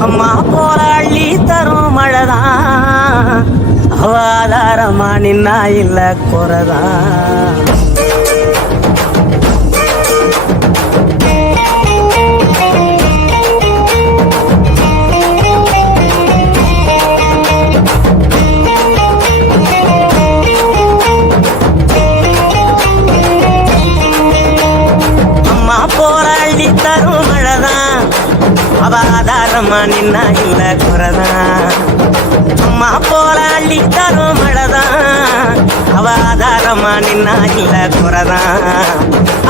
அம்மா போல அள்ளி தரும் மழைதான் அவாதாரமா நின்னா இல்ல குறைதான். போற அவ ஆதாரமா நின்னா இல்ல குறைதான் அம்மா போல அள்ளித்தரும் மழைதான் அவ ஆதாரமா நின்னா இல்ல குறைதான்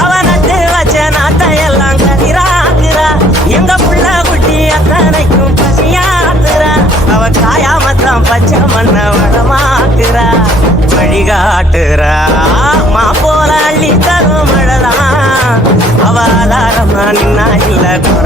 அவ நட்டு வச்ச நாட்டை எல்லாம் கதிராக்குறா எங்க புள்ள குட்டி அத்தனைக்கும் பசியாக்குறா அவ காயாமத்தான் பச்சை மண்ண வளமாக்குறா வழிகாட்டுறா அம்மா போல அள்ளித்தரும் மழைதான் அவ ஆதாரமா நின்னா இல்ல குறைதான்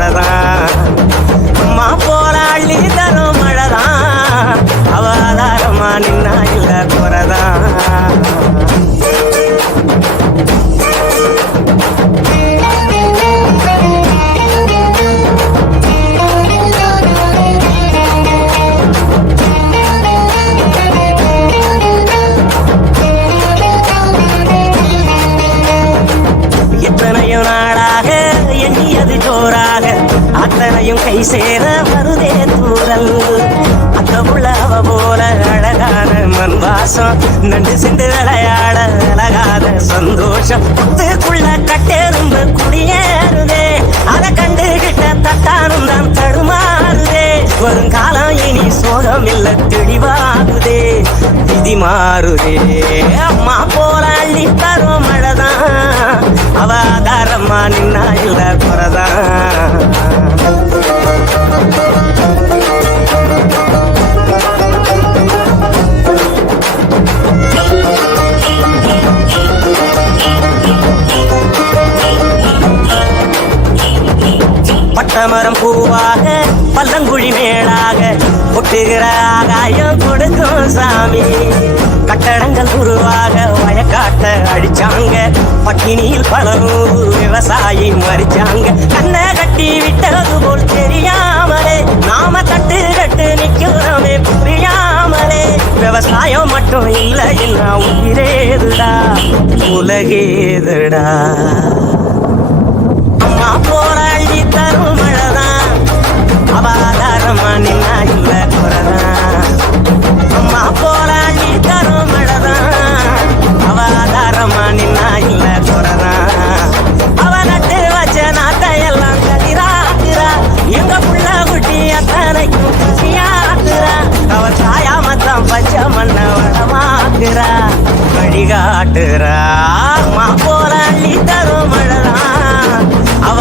அத்தனையும் கை சேர வருதே தூரல். அத்த புள்ளவ போல அழகான மண் வாசம் நண்டு சிந்து விளையாட அழகாத சந்தோஷம். புத்துக்குள்ள கட்டெரும்பு குடியேறுதே. அதை கண்டுகிட்ட தட்டானும் தான் தடுமாறுதே. வருங்காலம் இனி சோகம் இல்ல தெளிவாகுதே. விதி மாறுதே. அம்மா போல அள்ளி தரும் மழைதான் அவ ஆதாரமா நின்னா இல்ல குறைதான் பட்டமரம் பூவாக பல்லங்குழி மேலாக ஒட்டுகிற ஆகாயம் கொடுக்கும் சாமி. கட்டடங்கள் உருவாக வயக்காட்ட அடிச்சாங்க. பட்டினியில் பல விவசாயி மறிச்சாங்க. கண்ணை கட்டி விட்டது போல் தெரியாமலே நாம தட்டு கட்டு நிக்கிறோமே புரியாமலே. விவசாயம் மட்டும் இல்லை இல்ல உயிரேதுடா உலகேதுடா. வளமாக்குறா வழிகாட்டுறா. அம்மா போல அள்ளி தரும் மழைதான் அவ